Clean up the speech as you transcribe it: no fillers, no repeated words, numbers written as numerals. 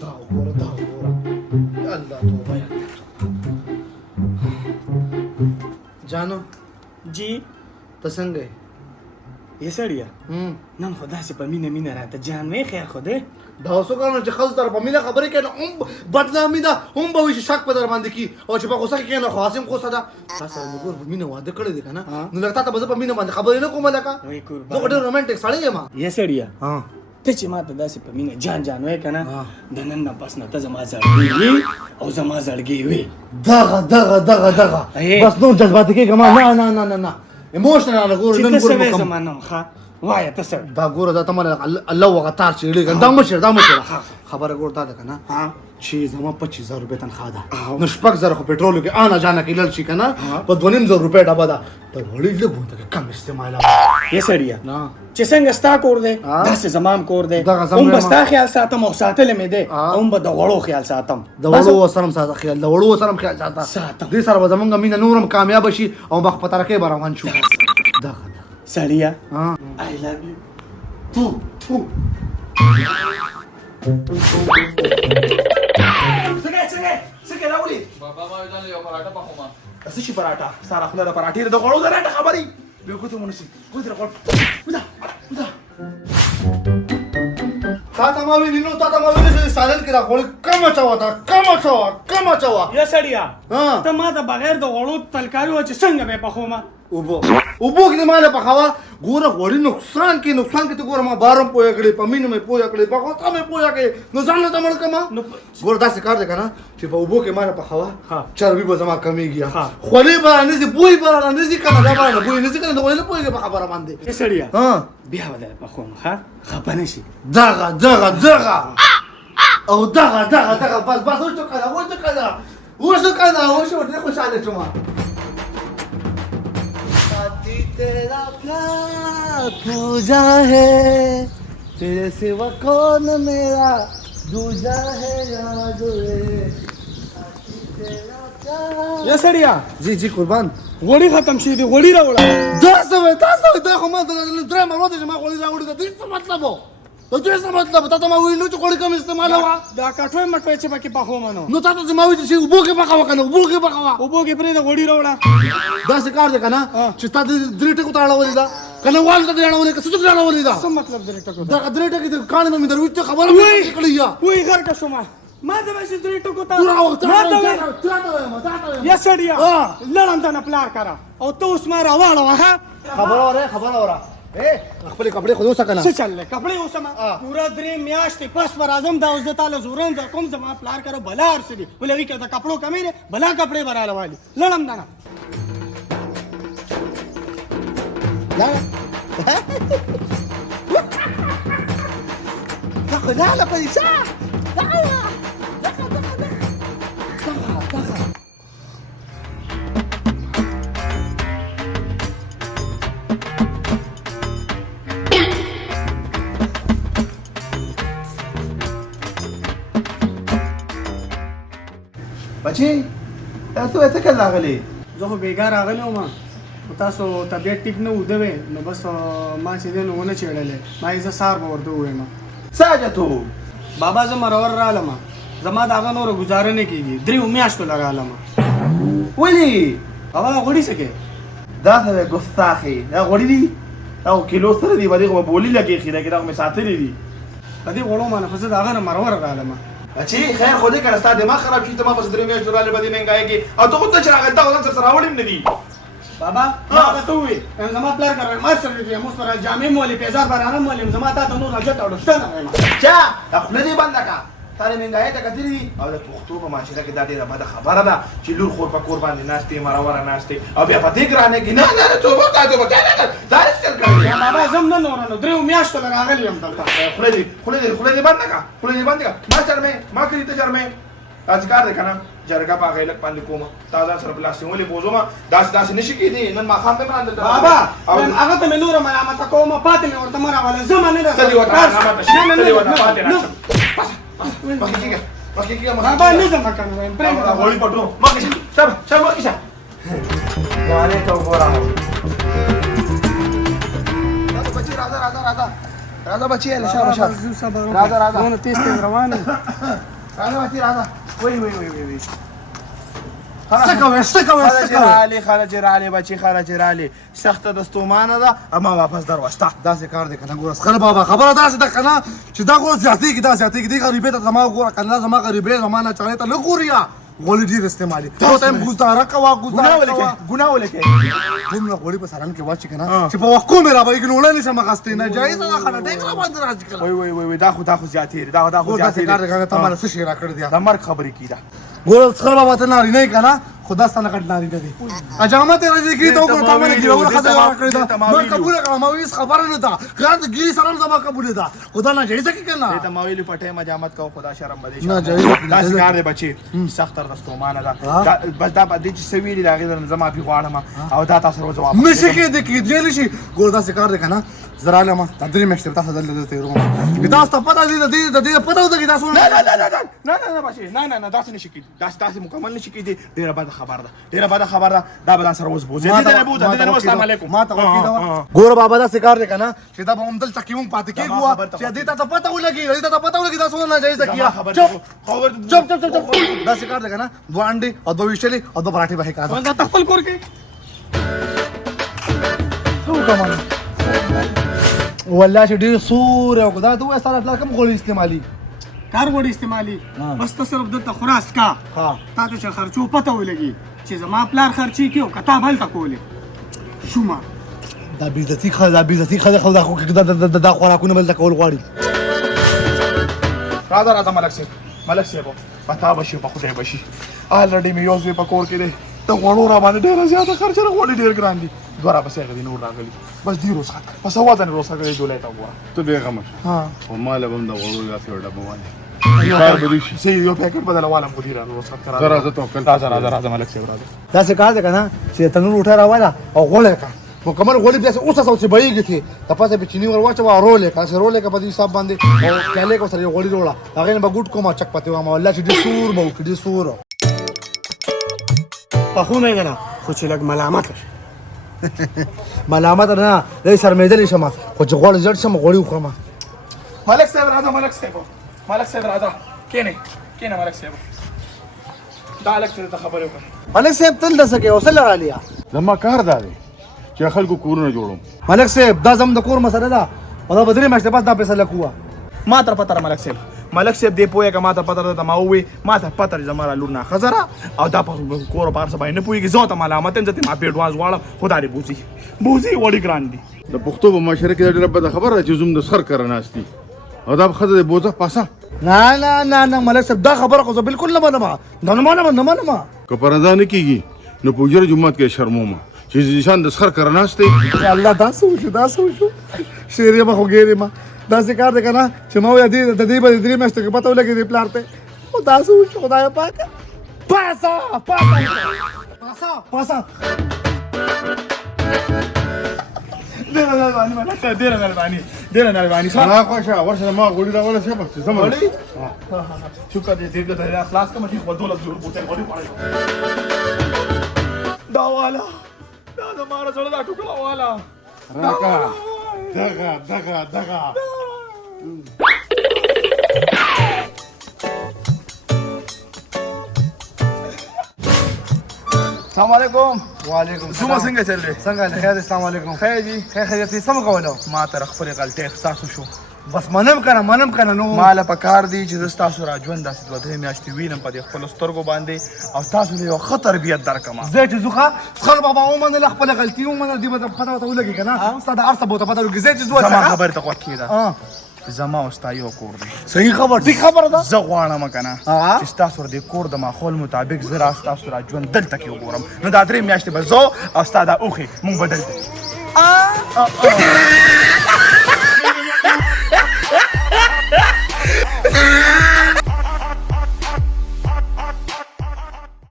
دا وګوره الله توبه یا جانو جی ته څنګه یې؟ یې سړیه نن خو داسې په مینه مینه راته جان وی خیر خو دی دا اوسو کانو چې خاص در په مینه خبرې کوي هم بدنامي ده هم به وي چې شک په در باندې کی او چې په غوسه کې نه خو حاسم غوسه ده تاسو موږ په مینه واده کړی دی کنه نو لکه تاسو په مینه باندې خبرې نه کوم لکه وای زه قربان ډېر رومانټیک سړی یم یې سړیه ها ته چې ما ته داسې په مینه جان جان وی که نه د نن نه پس نه ته زما زړګی وي او زما زړګی وي دغه بس نور جذباتي کېږه ما نه ایموشنل ګور چې نن ته څه وایې ګور زما نوم ښه وایه ته څه دا ګوره دا ته مله الله وغتار چې لري دا مشر خبره ګور دا ده کنه چې زما 25000 روپۍ تنخواه ده نو 6000 خو پېټرول کې آنا جانا کې لل شي کنه په 2500 روپۍ ډبه ده ته وړي له بوته کم استعمال یې سړیه چې څنګه ستا کور دی داسې زما هم کور دی دغه زما هم به ستا خیال ساتم او ساتلی مې دی هم به د وړو خیال ساتم د وړو سره ساته خیال د وړو سره خیال ساته دې سره به زمونږ مینه نورم کامیاب شي او مخ په ترقۍ به روان شو دغه سړیه I love you تو څنګه راولي بابا ما ویل یو پراټه پخوما څه شي پراټه ساره خپل د پراټې د غړو دراټه خبري به کوته مونږ کوته غړ ودا تاته ما ویل نو تاته ما ویل چې سالن کې دا غړ کم چوا یا سړیه ها ته ما ته بغیر د غړو تلکاري و چې څنګه به پخوما اوبو کې ماله پخوا ګوره غوړي نقصان کې ته ګوره ما بارم پویا کړی پمینه مې پویا کړی په کوته مې پویا کړی نو ځان له تمړ کما ګوره داسې کار دی کنه چې په اوبو کې ماله پخوا چربي به زما کمیږي خولې به نه زی بوی به نه زی کنه دا باندې بوی نه زی کنه غوړي نه پویږي په خبره باندې سړیه ها بیا ودل پخوما ها خپه نشي دغه او دغه بس وشو ډېر خوشاله شوم तेरा प्यार पूजा है तेरे सिवा कौन मेरा दूजा है याद یا سړیه जी कुर्बान غوړي ختم شي دي غوړي راوړه تاسو دا خو ما درې مرو چې ما غوړي راوړي دا څه مطلب وو دا څه مطلب تاسو ما وینو چې غوړي کوم استعمال وا دا کټوي مټوي چې پکې پخوما نو نو تاسو ما ویني چې وبو کې پخوا کنه وبو کې پرې د غوړي راوړه دا څه کار دی کنه چې تاسو درې ټکو تاړولې دا کنه وال ته اړولې که څه اړولې دا څه مطلب درې ټکو دا درې ټکو کانه مې دروي خبره مې کړې یا وای غر کا شوما ما د بس درې ټکو ته پورا وخت ما ته یا سړیه لړم ته نه پلار کرا او ته اوس ما راوړه ها خبر اوره خپل کپڑے خود وسه کنه څه چلله کپڑے اوسما پورا درې میاشتې پس پر اعظم دا اوس د تعالی زورن ز کوم زما پلار کرو بلار سړي ولې کې دا کپړو کمې نه بلا کپڑے براله والی لړم دانا لا پیسہ بچی تاسو څه کله راغلی زه خو بیګار راغلی وم تاسو طبیعت ټیک نه ودوي نو بس ما چې دین ونه چېړلې ما یې سار به ورته وایم ساجتو بابا زه مرور رالم زما داغه نور گزاره نه کیږي درې میاشتو لګالم ولی بابا غوړي سکے دا څه ګستاخی دا غوړي دي او کیلو سره دی باندې کوم بولی لګي خیره کې دا مې ساتلې دي په دې غوړو باندې خو زه داغه مرور رالم اچھی خیر خو دې کړه ستاسو دماغ خراب شي ته ما په درې میاشتو راځي باندې منګای کې او ته خو ته چې راغلی دا ځان سره راوړم نه دي بابا ما ته وې زما پلار کړم ما سره دې مو سره جامې مولې پیزار بارانه مولې زما ته نور راځه اورشته نه وایم چا خپل دې بند کا تاره منګای ته کتلی دي او د پښتو په معاشره کې دا ډیره بده خبره ده چې لور خور په کور باندې ناشته مراوره ناشته او بیا په دې ګرانه کې نه ته وتا ته دا څه کوي بابا زم نه نورانو درې میاشتو لراغلی هم دلته خله دې بند کا ما شرمې ما کړی ته شرمې تاسو کار دې کنه جرګه باغې لک باندې کومه تازه سره پلاستیک ولې بوزوما داس نشي کېدی نن ما خام به مراند بابا هغه ته نور ملامت کومه پاتې مې ورته مرا ولا زمانه ده تدي وتا پاتې نه مخکې بابا نه زما کنه وایم پرې وړي پټو مخکې شب مخکې شه وانه تو ګورم تاسو بچی راځه راځه بچي له شابه شابه راځه دونه تیز تیز روان یې. راځه بچي راځه وای څه کوې خلج رالی بچي خلج رالی سخته د ستومانه ده اما واپس در وسته داسې کار دی کنه ګوره اسخر بابا خبره داسې ده کنه چې دا ګوره زیاتېږي دا زیاتېږي دې غریبۍ ته زما ګوره کنه زما غریبۍ زما نه چانې ته نه ګوري یا غوړي ډېر استعمالي تو ته ګزاره کوه ګناه ولکې دومره غوړي په سران کې واچي کنه چې په وخت مې را به اګنوړه نشم اخیستی ناجایزه ده خنه ډېر باندې راځي کله وای دا خو زیاتې دي دا خو داسې کار دی زیاتې کنه ته ماله څه شی را کړی دی د مرګ خبرې کیده ګوره اسخر بابا ته نارینه یې کنه خدا ستانه غټ نارینه دی اجامت یې راځي کې ته وګوره تا باندې ګیرونه ښځه را کړې ده ما قبوله کړه ما هېڅ خبره نه ده غیر د ګیري سره هم زما قبوله ده خدا ناجایزه کې کنه ته ما ویلي پټې مجامت کو خدا شرم بده ناجایزه داسې کار دی بچي سخت تر د ستومانه ده بس دا دې چې څه ویلي د هغې نه زه معافي غواړم او دا تاسو سره واپس نشي کېدی کېدلی شي ګوره داسې کار دی کنه زه رالم دا 3 میاشتې تاسو دلته تېروم که تاسو ته پته دي د دې پته وده کې تاسو نه بچي نه داسې نشي کېدی داسې مکمل نشي کېدی ډېره بده خبر ده دا به ځان سره اوس بوځي السلام علیکم ما ته ګوره بابا داسې کار دی کنه چې دا به همدلته کې مونږ پاتې کېږو چې دې ته پته ولګي تاسو ناجایزه کیا چپ داسې کار دی کنه 2 انډې او 2 ویشلې او 2 پراټې به یې کاده دا خپل کور کې والله چې ډېر سور او دا ته وایه ستا پلار کوم غوړي استعمالي کار وړي استعمالي بس ته صرف دلته خوراس کا ها تا ته چې خرچو پته ولګي چې زما پلار خرچي کې او کتاب هلته کولې شومه دا بېزتي ښه دا خوراکونه بل ته کول غواړي راځه ملک صاحب پتا به شي په خدای به شي الرډي مې یو زوی په کور کې دی د غوړو را باندې ډېره زیاته خرچه ده غوړي ډېر ګران دي دوه راپسې هغه دي نور راغلي بس دې روز خط په سوا ځنې روز هغه جولای ته وګوره ته بېغمه شه ها خو ما له به هم د غوړو داسې یو ډبه باندې کار به دې شي زه یو پیکټ بدلوالم خو دې را روز خط زه راځه توکل راځه ملک صاحب راځه داسې کار دی کنه چې تنور وټه راواله او غوړی کا مکمل غوړي داسې اوس چې بهیږي تې د پاسه په چیني ور واچوه او رول یې کړه چې رول یې کړه په دې حساب باندې او پیالې کو سره یو غوړي جوړه هغې نه به ګوټ کوم چک پتې وایم والله چې ډېر سور به وکړي ډېر سور پخونه یې نه خو چې لږ ملامته شي ملامت نه دی سرمېدلی شم خو چې غوړ زیړ شم غوړي وخورم ملک صاحب راځه کېنه ملک صاحب دا هلک ته درته خبرې وکړه ملک صاحب تل داسې کوي حوصله رالیا زما کار دا دی چې خلکو کورونه جوړوم ملک صاحب دا زموږ د کور مسله ده او دا به 3 میاشتې بعد دا فیصله کوه ما ته پته ملک صاحب دې پوهېږه ما ته پته ده ما ووایي ما ته پته زما را لور نه ښځه را او دا په کور او په هر څه باندې نه پوهېږي زه ورته ملامت یم زه ترې معافي اډوانس غواړم خو دا دې بوځي غوړي ګران دي د پښتو په معاشره کې دا ډېره بده خبره ده چې زوم د سخر کره ناست دي او دا ښځه د بوځه پاسه نه ملک صاحب دا خبره خو زه بالکل نه منم نه منم که په رضا نه کېږي نو په اجره جومات کې شرمومه چې ځان د سخر کره ناست دی الله دا څه وشو شعر یې به خو ګیرې ما داسې کار دی که نه چې ما وایه د دې به 3 میاشتو کې پته ولګي دې پلار ته خو دا څه وشو خدایه پاکه پاسه ډېره مهرباني ملک صاحب ډېره مهرباني نه خوښه ورشه ما غوړي راوړه شه چې زما شکر دې دې ته خلاص کړم چې خپل 12 جوړ بوتل غوړي خوړل دا والا دا زما زړه دا ټوکړه والا راکا دغه السلام علیکم وعلیکم څومره څنګه چل دی څنګه خیر السلام علیکم خیر جی خیریت یې سم کولو ما تر خپل غلطي احساس وشو بس منم کنه نو مال په کار دی چې زه ستاسو را ژوند داسې 2 میاشتې وینم په دې خپلو سترګو باندې او تاسو له یو ښه تربیت درکړم زه چې زوخه خل بابا ومنله خپله غلطي ومنله دې به پته ورته ولګي که نه ستا د هر څه به ورته پته ولګي زه چې زما خبرې ته غوږ کېږده زما او ستا یو کور دی صحیح خبر ټیک خبره ده زه غواړم که نه چې ستاسو د کور د ماحول مطابق زه را ستاسو را ژوند دلته کې وګورم نو دا 3 میاشتې به زه او ستا دا اوښې مونږ به دلته